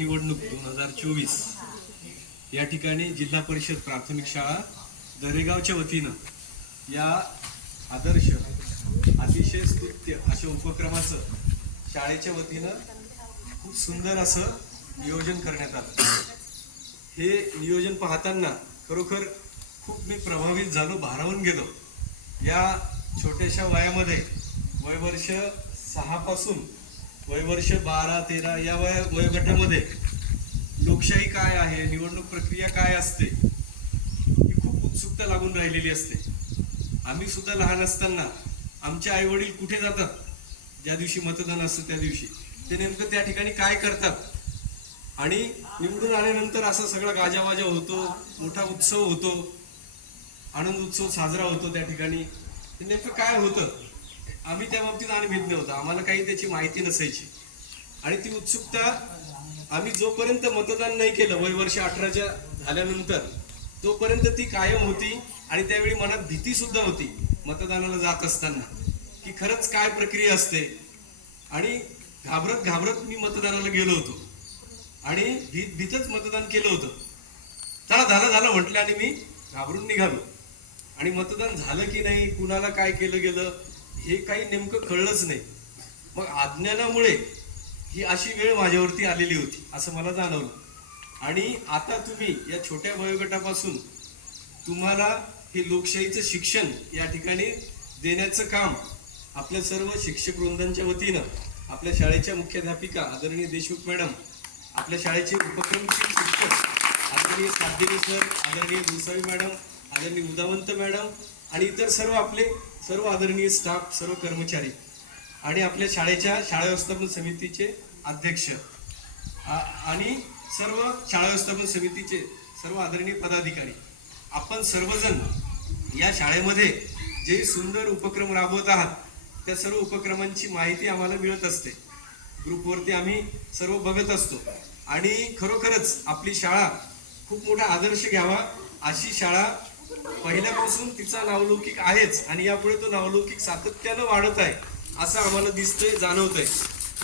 निवडणूक 2024 या ठिकाणी जिल्हा परिषद प्राथमिक शाळा दरेगावच्या वतीनं या आदर्श अतिशय स्तुत्य अशा उपक्रमाचं शाळेच्या वतीनं खूप सुंदर असं नियोजन करण्यात आलं. हे नियोजन पाहताना खरोखर खूप मी प्रभावित झालो, भारावून गेलो. या छोट्याशा वयामध्ये वयवर्ष 6 पासून वयवर्ष 12-13 या वयोगटामध्ये लोकशाही काय आहे, निवडणूक प्रक्रिया काय असते, ही खूप उत्सुकता लागून राहिलेली असते. आम्ही सुद्धा लहान असताना आमचे आई वडील कुठे जातात, ज्या दिवशी मतदान असतं त्या दिवशी ते नेमकं त्या ठिकाणी काय करतात, आणि निवडून आल्यानंतर असा सगळा गाजावाजा होतो, मोठा उत्सव होतो, आनंद उत्सव साजरा होतो. त्या ठिकाणी ते नेमकं काय होतं आम्ही त्या बाबतीत अनुभव होता, आम्हाला काही त्याची माहिती नसायची. आणि ती उत्सुकता आम्ही जोपर्यंत मतदान नाही केलं वयवर्ष 18च्या झाल्यानंतर तोपर्यंत ती कायम होती. आणि त्यावेळी मनात भीती सुद्धा होती मतदानाला जात असताना की खरंच काय प्रक्रिया असते. आणि घाबरत घाबरत मी मतदानाला गेलो होतो आणि भीतच मतदान केलं होतं. चला झालं म्हटलं आणि मी घाबरून निघालो. आणि मतदान झालं की नाही, कुणाला काय केलं गेलं हे काही नेमकं कळलंच नाही. मग अज्ञानामुळे ही अशी वेळ माझ्यावरती आलेली होती असं मला जाणवलं. आणि आता तुम्ही या छोट्या वयोगटापासून तुम्हाला हे लोकशाहीचं शिक्षण या ठिकाणी देण्याचं काम आपल्या सर्व शिक्षक वृंदांच्या वतीनं, आपल्या शाळेच्या मुख्याध्यापिका आदरणीय देशमुख मॅडम, आपल्या शाळेचे उपक्रमशील शिक्षक आदरणीय साध्यनी सर, आदरणीय गुरसावी मॅडम, आदरणीय उदावंत मॅडम आणि इतर सर्व आदरणीय स्टाफ, सर्व कर्मचारी आणि आपल्या शाळेच्या शाळा व्यवस्थापन समितीचे अध्यक्ष आणि सर्व शाळा व्यवस्थापन समितीचे सर्व आदरणीय पदाधिकारी, आपण सर्वजण या शाळेमध्ये जे सुंदर उपक्रम राबवत आहात त्या सर्व उपक्रमांची माहिती आम्हाला मिळत असते. ग्रुपवरती आम्ही सर्व बघत असतो. आणि खरोखरच आपली शाळा खूप मोठा आदर्श घ्यावा अशी शाळा पहिल्यापासून तिचा नावलौकिक आहेच आणि यापुढे तो नावलौकिक सातत्यानं वाढत आहे असं आम्हाला दिसतंय, जाणवतंय.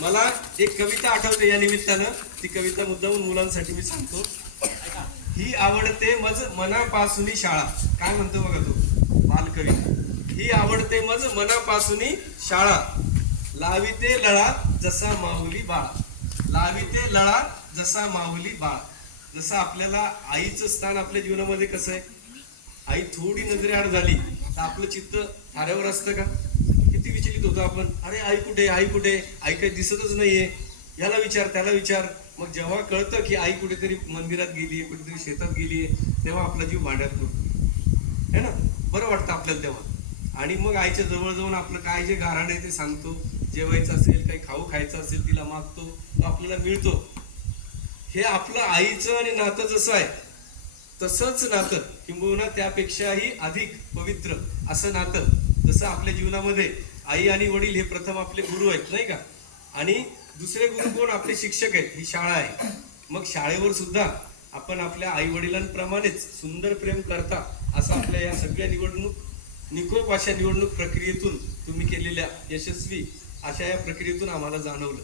मला एक कविता आठवते या निमित्तानं, ती कविता मुद्दामून मुलांसाठी मी सांगतो. ही आवडते मज मनापासूनी शाळा. काय म्हणतो बघा तो बालकवी. ही आवडते मज मनापासूनी शाळा, लाविते लळा जसा माऊली बाळा. लाविते लळा जसा माऊली बाळा. जसं आपल्याला आईचं स्थान आपल्या जीवनामध्ये कसं आहे, आई थोडी नजरेआड झाली तर आपलं चित्त थाऱ्यावर असतं का? किती विचलित होतो आपण, अरे आई कुठे, आई कुठे, आई काही दिसतच नाहीये, याला विचार त्याला विचार. मग जेव्हा कळतं की आई कुठेतरी मंदिरात गेलीये, कुठेतरी शेतात गेलीये, तेव्हा आपला जीव भांड्यात पडतो, है ना? बरं वाटतं आपल्याला तेव्हा. आणि मग आईच्या जवळ जाऊन आपलं काय जे गाऱ्हाण आहे ते सांगतो, जेवायचं असेल, काही खाऊ खायचं असेल तिला मागतो, तो आपल्याला मिळतो. हे आपलं आईचं आणि नातं जसं आहे तसंच नातं, किंबहुना त्यापेक्षाही अधिक पवित्र असं नातं. जसं आपल्या जीवनामध्ये आई आणि वडील हे प्रथम आपले गुरु आहेत नाही का, आणि दुसरे गुरु कोण, आपले शिक्षक आहेत, ही शाळा आहे. मग शाळेवर सुद्धा आपण आपल्या आई वडिलांप्रमाणेच सुंदर प्रेम करता असं आपल्या या सगळ्या निकोप अशा निवडणूक प्रक्रियेतून तुम्ही केलेल्या यशस्वी अशा या प्रक्रियेतून आम्हाला जाणवलं.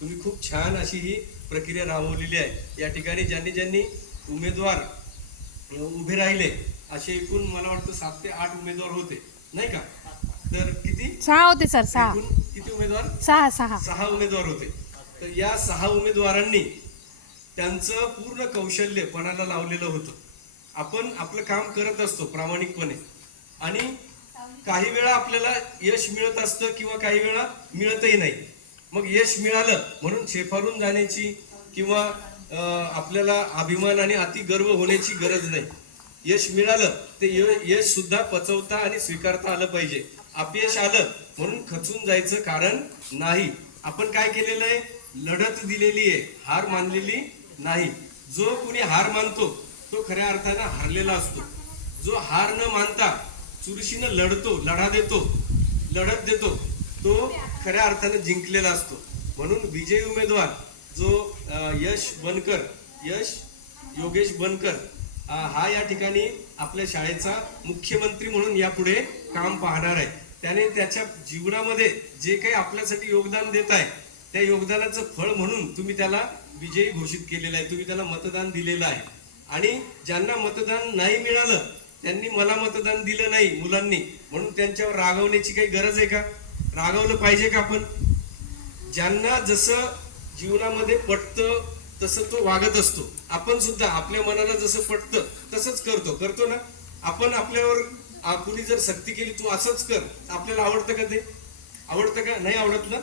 तुम्ही खूप छान अशी ही प्रक्रिया राबवलेली आहे. या ठिकाणी ज्यांनी उमेदवार उभे राहिले असे एकूण मला वाटतं 7 ते 8 उमेदवार होते नाही का? तर किती? 6 होते सर. 6 किती उमेदवार? 6 उमेदवार होते. तर या 6 उमेदवारांनी त्यांचं पूर्ण कौशल्य पणाला लावलेलं होतं. आपण आपलं काम करत असतो प्रामाणिकपणे आणि काही वेळा आपल्याला यश मिळत असतं किंवा काही वेळा मिळतही नाही. मग यश मिळालं म्हणून शेफारून जाण्याची किंवा आपल्याला अभिमान आणि अति गर्व होण्याची गरज नाही. यश मिळालं ते यश सुद्धा पचवता आणि स्वीकारता आलं पाहिजे. अपयश आलं म्हणून खचून जायचं कारण नाही. आपण काय केलेलं आहे, लढत दिलेली आहे, हार मानलेली नाही. जो कुणी हार मानतो तो खऱ्या अर्थानं हारलेला असतो. जो हार न मानता चुरशीनं लढतो, लढत देतो तो खऱ्या अर्थानं जिंकलेला असतो. म्हणून विजयी उमेदवार जो यश योगेश बनकर हा या ठिकाणी आपल्या शाळेचा मुख्यमंत्री म्हणून यापुढे काम पाहणार आहे. त्याने त्याच्या जीवनामध्ये जे काही आपल्यासाठी योगदान देत आहे त्या योगदानाचं फळ म्हणून तुम्ही त्याला विजयी घोषित केलेला आहे, तुम्ही त्याला मतदान दिलेलं आहे. आणि ज्यांना मतदान नाही मिळालं, त्यांनी मला मतदान दिलं नाही मुलांनी म्हणून त्यांच्यावर रागवण्याची काही गरज आहे का? रागवलं पाहिजे का आपण? ज्यांना जसं जीवनामध्ये पटतं तसं तो वागत असतो. आपण सुद्धा आपल्या मनाला जसं पटतं तसंच करतो ना. आपण आपल्यावर कुणी जर सक्ती केली, तू असंच कर, आपल्याला आवडतं का? ते आवडतं का? नाही आवडत ना.